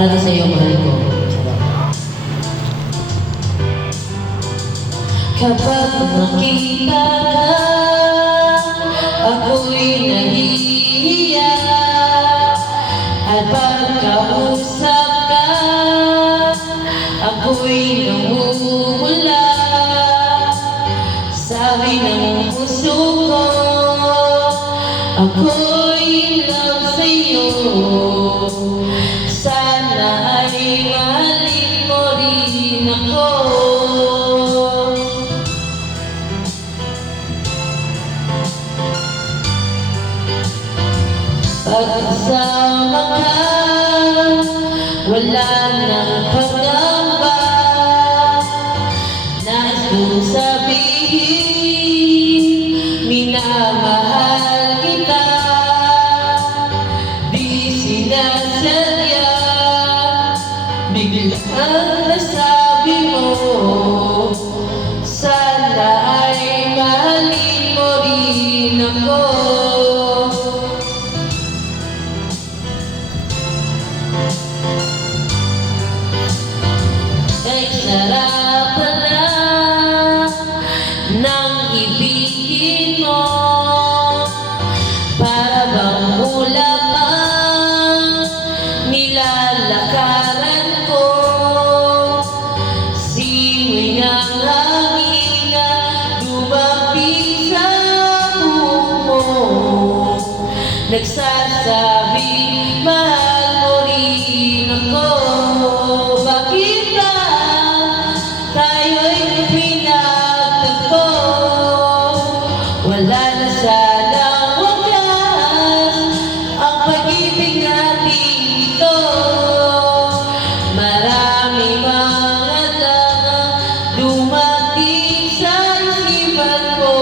Para din sa iyo, mahal ko. Kapag nakita ka, ako'y nahihiya. At pagkausap ka, ako'y namumula. Sabi ng puso ko, ako'y in love sa'yo. Sana ay mahalin mo rin ako. Pag-kasama ka, wala nang pagdamba. Nais kong sabihin, minamahal kita. Di sinasadya, biglang nasabi mo. Sana ay mahalin mo rin ako. Kay sarap na ng ibigin mo, para bang ulap ang nilalakaran ko. Simoy ng hangin na lumapit sa buhok mo, nagsasabi, mahal mo rin ako. Bakit ba tayo'y pinagtagpo? Wala na sanang wakas ang pag-ibig natin ito. Maraming mga tangang dumating sa isipan ko.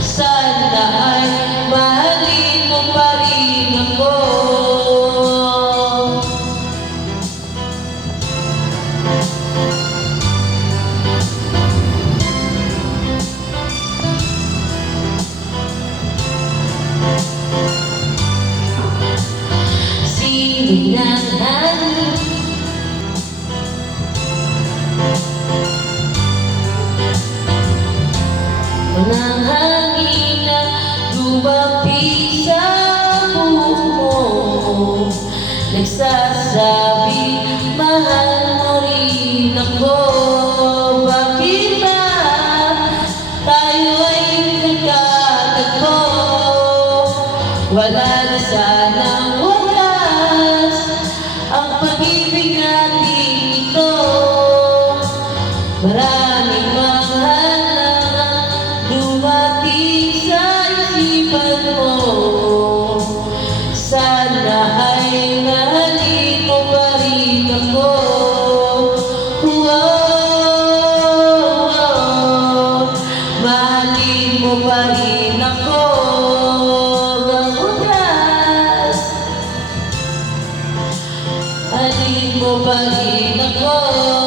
Sana ay mahalin mo pa rin ako. Simoy ng hangin, ng hangin na lumapit sa buhok mo, nagsasabi, mahal mo rin ako. Bakit ba tayo ay nagkatagpo? Wala na sanang wakas ang pag-ibig natin ito. Maraming mahal na dumating sa isipan mo. Sana ay mahalin mo pa rin ako. Mahalin mo pa rin ako. Mahalin mo pa rin ako.